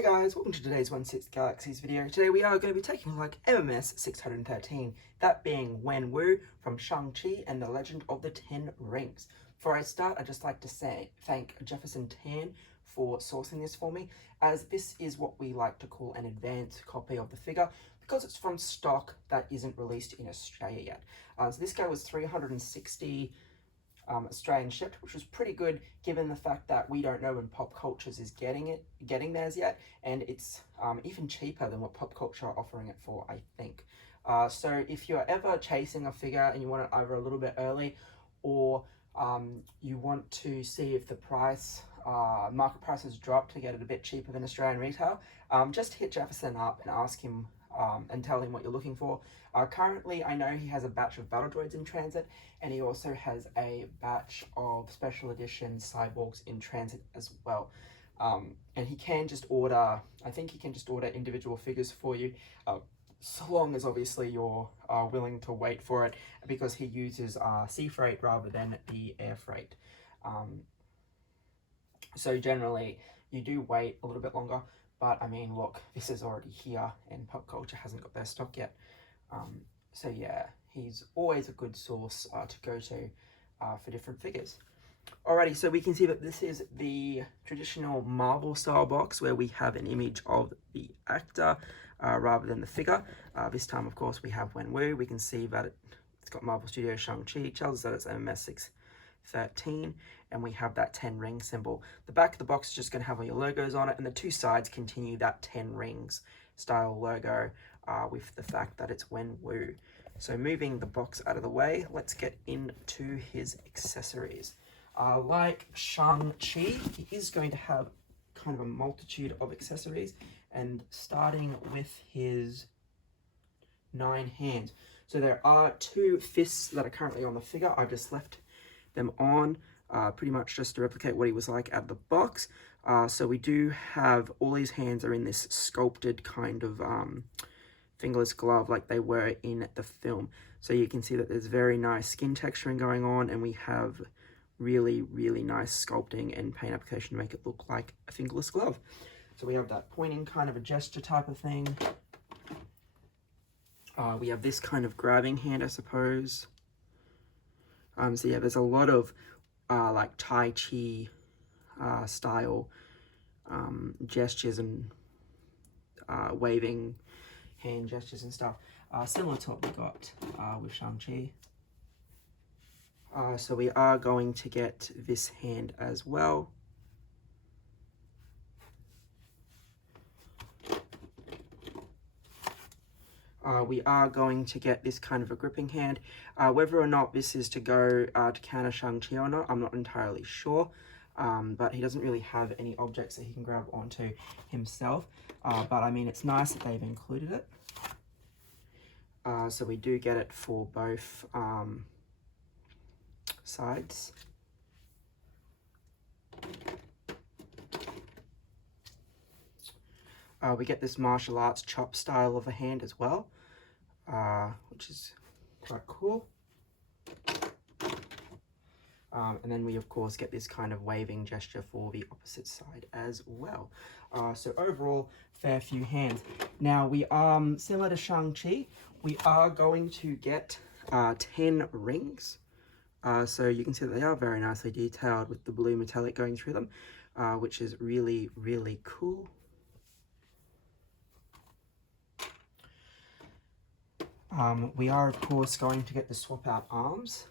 Hey guys, welcome to today's 1/6 Galaxies video. Today we are going to be taking a look at MMS 613, that being Wen Wu from Shang-Chi and the Legend of the Ten Rings. Before I start, I'd just like to thank Jefferson Tan for sourcing this for me, as this is what we like to call an advanced copy of the figure, because it's from stock that isn't released in Australia yet. So this guy was 360 Australian shipped, which was pretty good given the fact that we don't know when Pop Cultures is getting theirs yet, and it's even cheaper than what Pop Culture are offering it for, I think. So if you're ever chasing a figure and you want it either a little bit early, or you want to see if the price, market price has dropped to get it a bit cheaper than Australian retail, just hit Jefferson up and ask him and tell him what you're looking for. Currently, I know he has a batch of Battle Droids in transit, and he also has a batch of special edition Cyborgs in transit as well. And he can just order, I think he can just order individual figures for you, so long as obviously you're willing to wait for it, because he uses sea freight rather than the air freight. So generally, you do wait a little bit longer. But I mean, look, this is already here and Pop Culture hasn't got their stock yet. So yeah, he's always a good source to go to for different figures. Alrighty, so we can see that this is the traditional Marvel style box where we have an image of the actor rather than the figure. This time, of course, we have Wen Wu. We can see that it's got Marvel Studios Shang-Chi, tells us that it's MMS 613, and we have that 10 ring symbol. The back of the box is just going to have all your logos on it, and the two sides continue that 10 rings style logo with the fact that it's Wen Wu. So moving the box out of the way, let's get into his accessories. Like Shang-Chi, he is going to have kind of a multitude of accessories, and starting with his 9 hands. So there are 2 fists that are currently on the figure. I've just left them on pretty much just to replicate what he was like out of the box. So we do have all his hands are in this sculpted kind of fingerless glove like they were in the film. So you can see that there's very nice skin texturing going on, and we have really, really nice sculpting and paint application to make it look like a fingerless glove. So we have that pointing kind of a gesture type of thing. We have this kind of grabbing hand, I suppose. So yeah, there's a lot of like Tai Chi style gestures and waving hand gestures and stuff, similar to what we got with Shang-Chi. So we are going to get this hand as well. We are going to get this kind of a gripping hand. Whether or not this is to go to counter Shang-Chi or not, I'm not entirely sure. But he doesn't really have any objects that he can grab onto himself. But I mean, it's nice that they've included it. So we do get it for both sides. We get this martial arts chop style of a hand as well, which is quite cool. And then we of course get this kind of waving gesture for the opposite side as well. So overall, fair few hands. Now we are, similar to Shang-Chi, we are going to get 10 rings. So you can see that they are very nicely detailed with the blue metallic going through them, which is really, really cool. We are of course going to get the swap out arms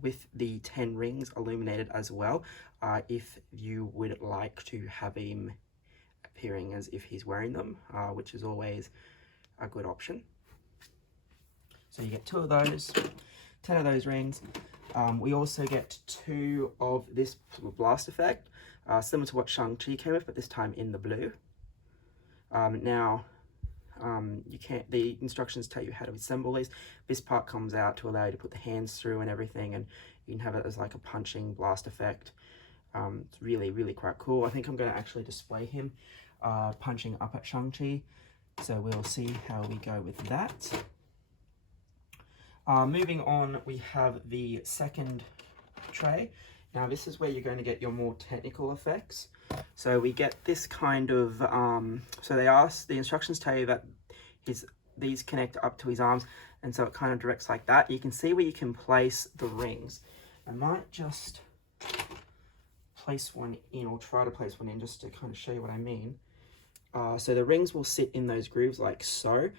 with the 10 rings illuminated as well, if you would like to have him appearing as if he's wearing them, which is always a good option. So you get 2 of those, 10 of those rings. We also get 2 of this blast effect, similar to what Shang-Chi came with, but this time in the blue. The instructions tell you how to assemble these. This part comes out to allow you to put the hands through and everything, and you can have it as like a punching blast effect. It's really, really quite cool. I think I'm going to actually display him punching up at Shang-Chi, so we'll see how we go with that. Moving on, we have the second tray. Now this is where you're going to get your more technical effects. So we get this kind of, so the instructions tell you that these connect up to his arms, and so it kind of directs like that. You can see where you can place the rings. I might just place one in, or try to place one in, just to kind of show you what I mean. So the rings will sit in those grooves like so.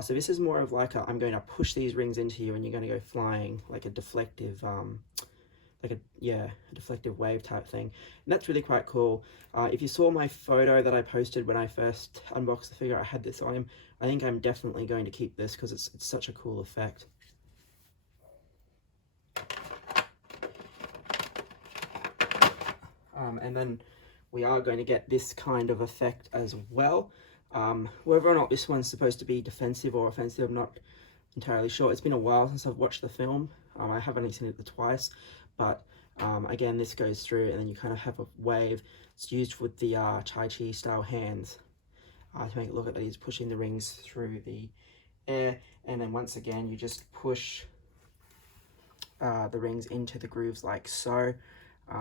So this is more of like I'm going to push these rings into you and you're going to go flying, like a deflective, a deflective wave type thing. And that's really quite cool. If you saw my photo that I posted when I first unboxed the figure, I had this on him. I think I'm definitely going to keep this because it's such a cool effect. And then we are going to get this kind of effect as well. Whether or not this one's supposed to be defensive or offensive, I'm not entirely sure. It's been a while since I've watched the film. I have only seen it twice, but again, this goes through and then you kind of have a wave. It's used with the Chai Chi style hands to make it look like he's pushing the rings through the air, and then once again you just push the rings into the grooves like so.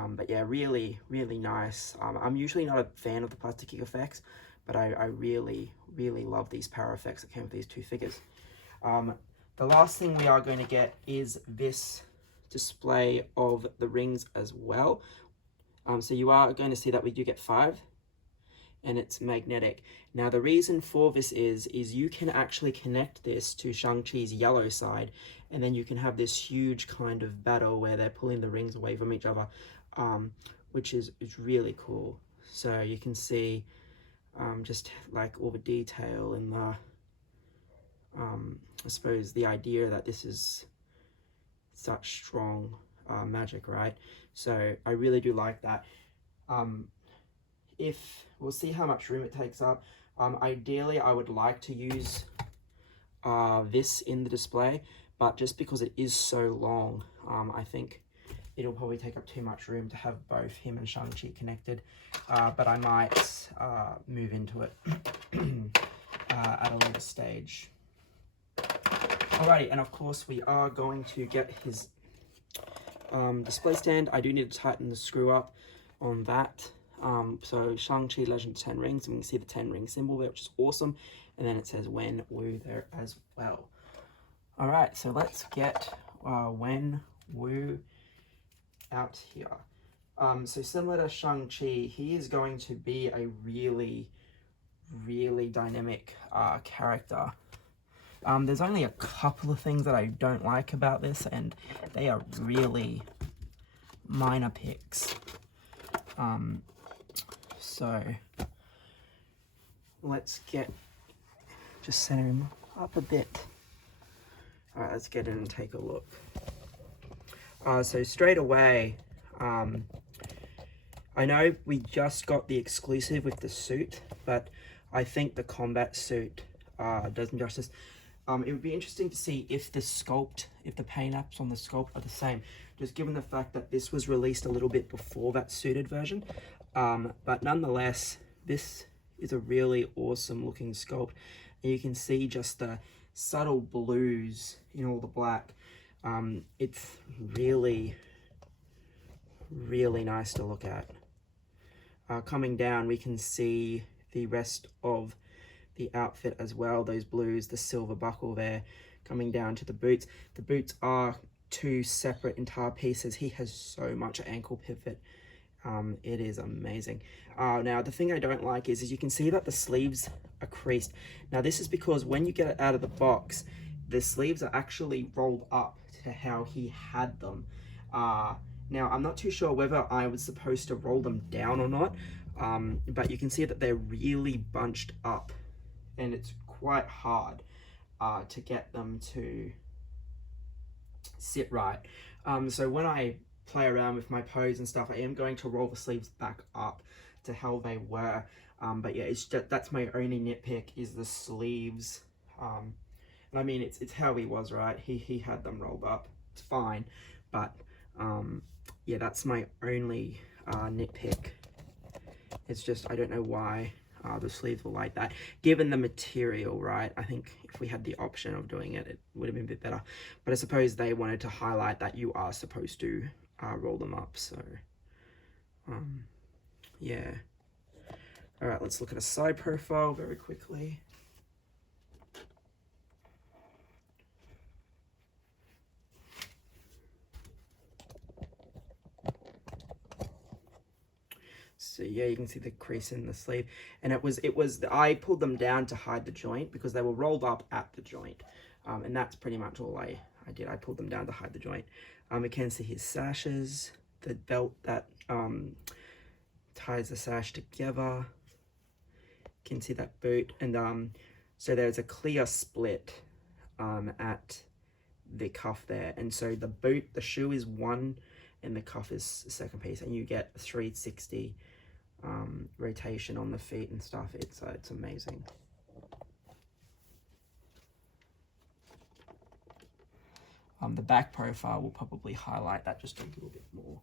But yeah, really, really nice. I'm usually not a fan of the plastic effects, but I really, really love these power effects that came with these two figures. The last thing we are going to get is this display of the rings as well. So you are going to see that we do get 5, and it's magnetic. Now the reason for this is you can actually connect this to Shang-Chi's yellow side, and then you can have this huge kind of battle where they're pulling the rings away from each other, which is really cool. So you can see just like all the detail and the I suppose the idea that this is such strong magic, right? So I really do like that. If we'll see how much room it takes up. Ideally, I would like to use this in the display, but just because it is so long, I think it'll probably take up too much room to have both him and Shang-Chi connected. But I might move into it at a later stage. Alrighty, and of course we are going to get his display stand. I do need to tighten the screw up on that. So Shang-Chi Legend of 10 Rings, and we can see the 10 ring symbol there, which is awesome. And then it says Wen Wu there as well. Alright, so let's get Wen Wu out here. So similar to Shang-Chi, he is going to be a really, really dynamic character. There's only a couple of things that I don't like about this, and they are really minor picks. So let's just center him up a bit. Alright, let's get in and take a look. So straight away, I know we just got the exclusive with the suit, but I think the combat suit does him justice. It would be interesting to see if the paint apps on the sculpt are the same, just given the fact that this was released a little bit before that suited version. But nonetheless, this is a really awesome looking sculpt. And you can see just the subtle blues in all the black. It's really, really nice to look at. Coming down, we can see the rest of the outfit as well, those blues, the silver buckle there, coming down to the boots. The boots are 2 separate entire pieces. He has so much ankle pivot. It is amazing. Now the thing I don't like is you can see that the sleeves are creased. Now this is because when you get it out of the box, the sleeves are actually rolled up to how he had them. Now I'm not too sure whether I was supposed to roll them down or not, but you can see that they're really bunched up, and it's quite hard to get them to sit right. So when I play around with my pose and stuff, I am going to roll the sleeves back up to how they were. But yeah, that's my only nitpick, is the sleeves. And I mean, it's how he was, right? He had them rolled up. It's fine, but yeah, that's my only nitpick. It's just, I don't know why the sleeves were like that. Given the material, right? I think if we had the option of doing it, it would have been a bit better. But I suppose they wanted to highlight that you are supposed to roll them up. So, yeah. All right, let's look at a side profile very quickly. So yeah, you can see the crease in the sleeve, and I pulled them down to hide the joint because they were rolled up at the joint, and that's pretty much all I did. I pulled them down to hide the joint. You can see his sashes, the belt that ties the sash together. You can see that boot, and so there's a clear split at the cuff there, and so the shoe is one, and the cuff is the second piece, and you get a 360 rotation on the feet and stuff. It's amazing. The back profile will probably highlight that just a little bit more.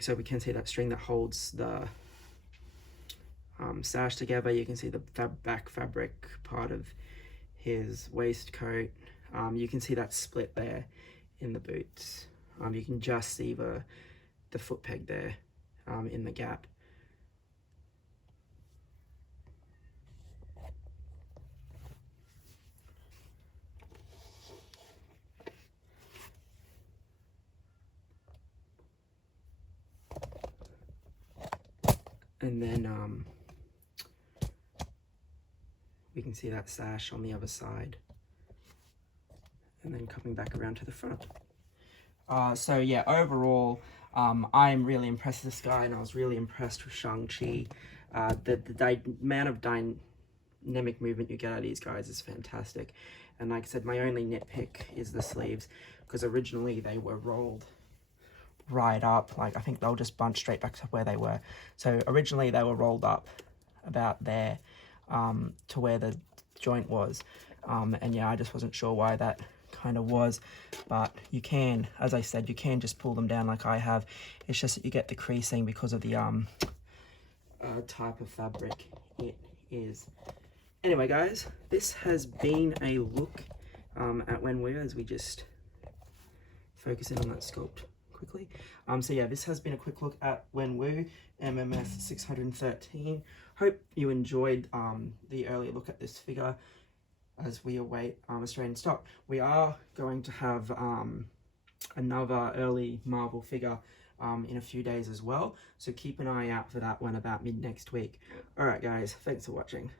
So we can see that string that holds the sash together. You can see the back fabric part of his waistcoat. You can see that split there in the boots. You can just see the foot peg there in the gap. And then we can see that sash on the other side, and then coming back around to the front. So yeah, overall, I'm really impressed with this guy, and I was really impressed with Shang-Chi. The amount of dynamic movement you get out of these guys is fantastic. And like I said, my only nitpick is the sleeves, because originally they were rolled right up. Like, I think they'll just bunch straight back to where they were. So originally they were rolled up about there to where the joint was. And yeah, I just wasn't sure why that kind of was, but you can, as I said, you can just pull them down like I have. It's just that you get the creasing because of the type of fabric it is. Anyway guys, this has been a look at Wen Wu as we just focus in on that sculpt quickly. So yeah, this has been a quick look at Wen Wu MMS 613. Hope you enjoyed the early look at this figure as we await Australian stock. We are going to have another early Marvel figure in a few days as well, so keep an eye out for that one about mid next week. Alright guys, thanks for watching.